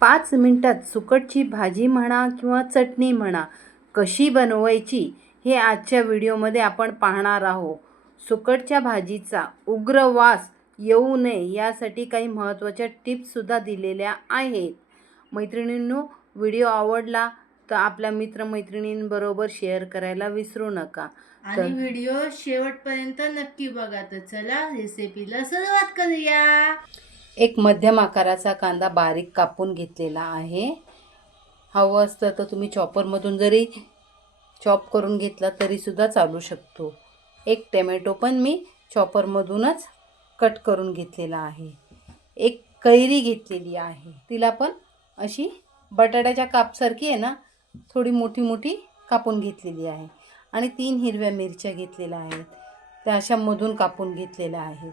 5 मिनिटात सुकटची भाजी म्हणा किंवा चटणी म्हणा कशी बनवायची हे आजच्या व्हिडिओमध्ये आपण पाहणार आहोत. सुकटच्या भाजीचा उग्र वास येऊ नये यासाठी काही महत्त्वाच्या टिप्ससुद्धा दिलेल्या आहेत. मैत्रिणींनो, व्हिडिओ आवडला तर आपल्या मित्रमैत्रिणींबरोबर शेअर करायला विसरू नका आणि व्हिडिओ शेवटपर्यंत नक्की बघा. तर चला रेसिपीला सुरुवात करूया. एक मध्यम आकाराचा कांदा बारीक कापून घेतलेला आहे. हवं असतं तर तुम्ही चॉपरमधून जरी चॉप करून घेतला तरीसुद्धा चालू शकतो. एक टोमॅटो पण मी चॉपरमधूनच कट करून घेतलेला आहे. एक कैरी घेतलेली आहे, तिला पण अशी बटाट्याच्या कापसारखी आहे ना, थोडी मोठी मोठी कापून घेतलेली आहे. आणि 3 हिरव्या मिरच्या घेतलेल्या आहेत, त्या अशा मधून कापून घेतलेल्या आहेत.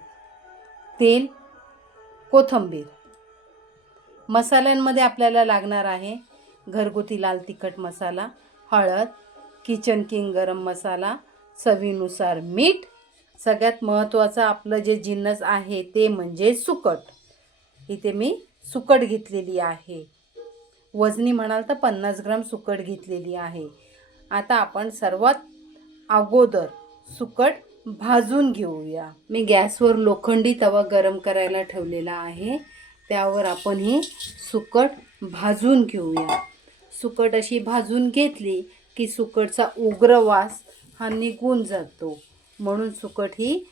तेल, कोथिंबीर. मसाल्यांमध्ये आपल्याला लागणार आहे घरगुती लाल तिखट मसाला, हळद, किचन किंग गरम मसाला, चवीनुसार मीठ. सगळ्यात महत्त्वाचं आपलं जे जिन्नस आहे ते म्हणजे सुकट. इथे मी सुकट घेतलेली आहे. वजनी म्हणाल तर 50 ग्राम सुकट घेतलेली आहे. आता आपण सर्वात अगोदर सुकट भाजून घेऊया. मी गॅसवर लोखंडी तवा गरम करायला ठेवलेला आहे. त्यावर आपण ही सुकट भाजून घेऊया. सुकट अशी भाजून घेतली की सुकटचा उग्र वास हा निघून जातो. म्हणून सुकट ही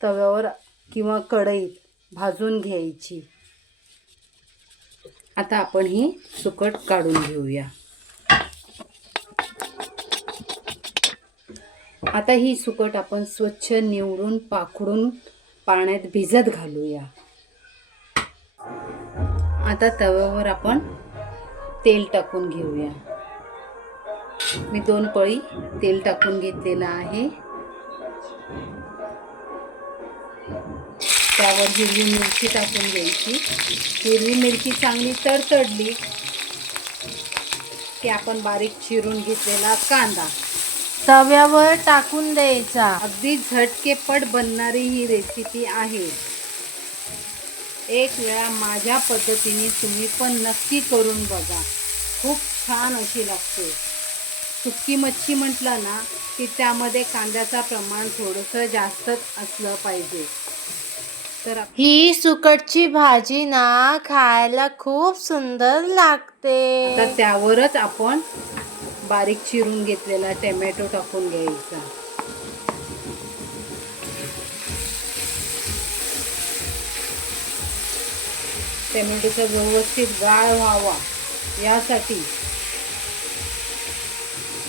तव्यावर किंवा कढईत भाजून घ्यायची. आता आपण ही सुकट काढून घेऊया. आता ही सुकट आपण स्वच्छ निवडून पाखडून पाण्यात भिजत घालूया. आता तव्यावर आपण तेल टाकून घेऊया. मी 2 पळी तेल टाकून घेतलेलं आहे. त्यावर हिरवी मिरची टाकून घ्यायची. हिरवी मिरची चांगली तडतडली की आपण बारीक चिरून घेतलेला कांदा तव्यावर टाकून द्यायचा. अगदी झटकेपट बनणारी ही रेसिपी आहे. एक वेळा माझ्या पद्धतीने तुम्ही पण नक्की करून बघा. खूप छान अशी लागते. सुक्की मच्छी म्हटलं ना की त्यामध्ये कांद्याचं प्रमाण थोडंसं जास्तच असलं पाहिजे. तर ही सुकटची भाजी ना खायला खूप सुंदर लागते. तर त्यावरच आपण बारीक चिरून घेतलेला टोमॅटो टाकून घ्यायचा. टोमॅटोचा व्यवस्थित गाळ व्हावा यासाठी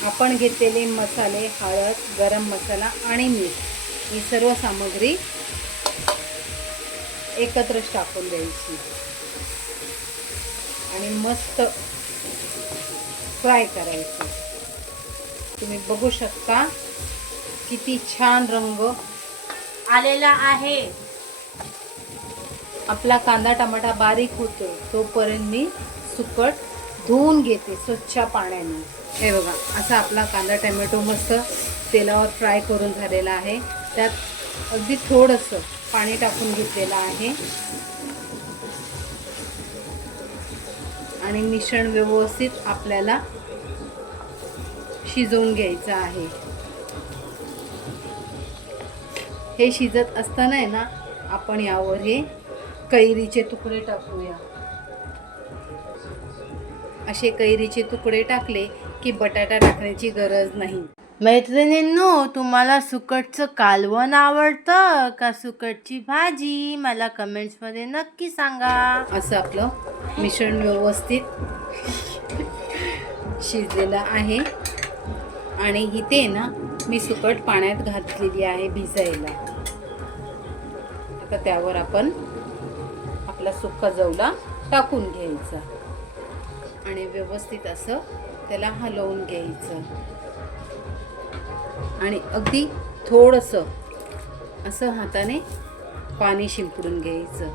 आपण घेतलेले मसाले, हळद, गरम मसाला आणि मीठ ही सर्व सामग्री एकत्रच टाकून द्यायची आणि मस्त फ्राय करायचं. तुम्ही बघू शकता किती छान रंग आलेला आहे. आपला कांदा टमाटा बारीक होतो तोपर्यंत मी सुकट धुवून घेते स्वच्छ पाण्याने. हे बघा, असा आपला कांदा टोमॅटो मस्त तेलावर फ्राय करून झालेला आहे. त्यात अगदी थोडंसं पाणी टाकून घेतलेलं आहे आणि मिश्रण व्यवस्थित आपल्याला शिजवून घ्यायचं आहे. हे शिजत असताना आहे ना, आपण यावर हे कैरीचे तुकडे टाकूया. असे कैरीचे तुकडे टाकले की बटाटा टाकण्याची गरज नाही. मैत्रिणींनो, तुम्हाला सुकटचं कालवण आवडतं का सुकटची भाजी? मला कमेंट्समध्ये नक्की सांगा. असं आपलं मिश्रण व्यवस्थित शिजलेलं आहे आणि इथे ना मी सुकट पाण्यात घातलेली आहे भिजायला. आता त्यावर आपण आपला सुक्का जवला टाकून घ्यायचा आणि व्यवस्थित असं त्याला हलवून घ्यायचं आणि अगदी थोडंसं असं हाताने पाणी शिंपडून घ्यायचं.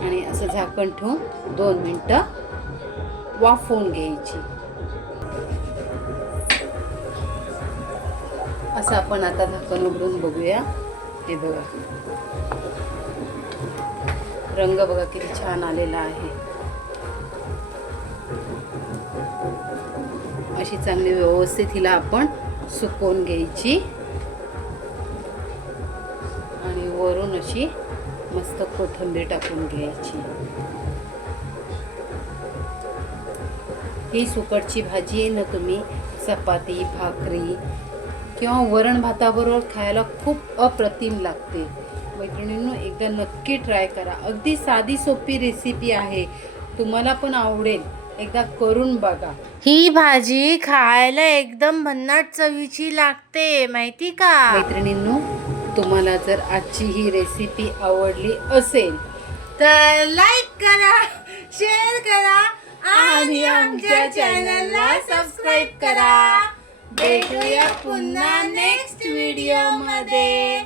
आणि असं झाकण ठेवून 2 मिनिटं वाफवून घ्यायची. असं आपण आता झाकण उघडून बघूया. हे बघा, रंग बघा किती छान आलेला आहे. अशी चांगली व्यवस्थित हिला आपण सुकवून घ्यायची आणि वरून अशी मस्त कोथिंबीर टाकून घ्यायची. ही सुकटची भाजी आहे ना, तुम्ही चपाती, भाकरी किंवा वरण भाताबरोबर खायला खूप अप्रतिम लागते. मैत्रिणींनो, एकदा नक्की ट्राय करा. अगदी साधी सोपी रेसिपी आहे, तुम्हाला पण आवडेल. एकदा करून बघा. ही भाजी खायला एकदम भन्नाट चवीची लागते, माहिती का मैत्रिणींनो, तुम्हाला जर आजची ही रेसिपी आवडली असेल तर लाईक करा, शेअर करा आणि आमच्या चॅनलला सबस्क्राईब करा. भेटूया पुन्हा नेक्स्ट व्हिडिओ मध्ये.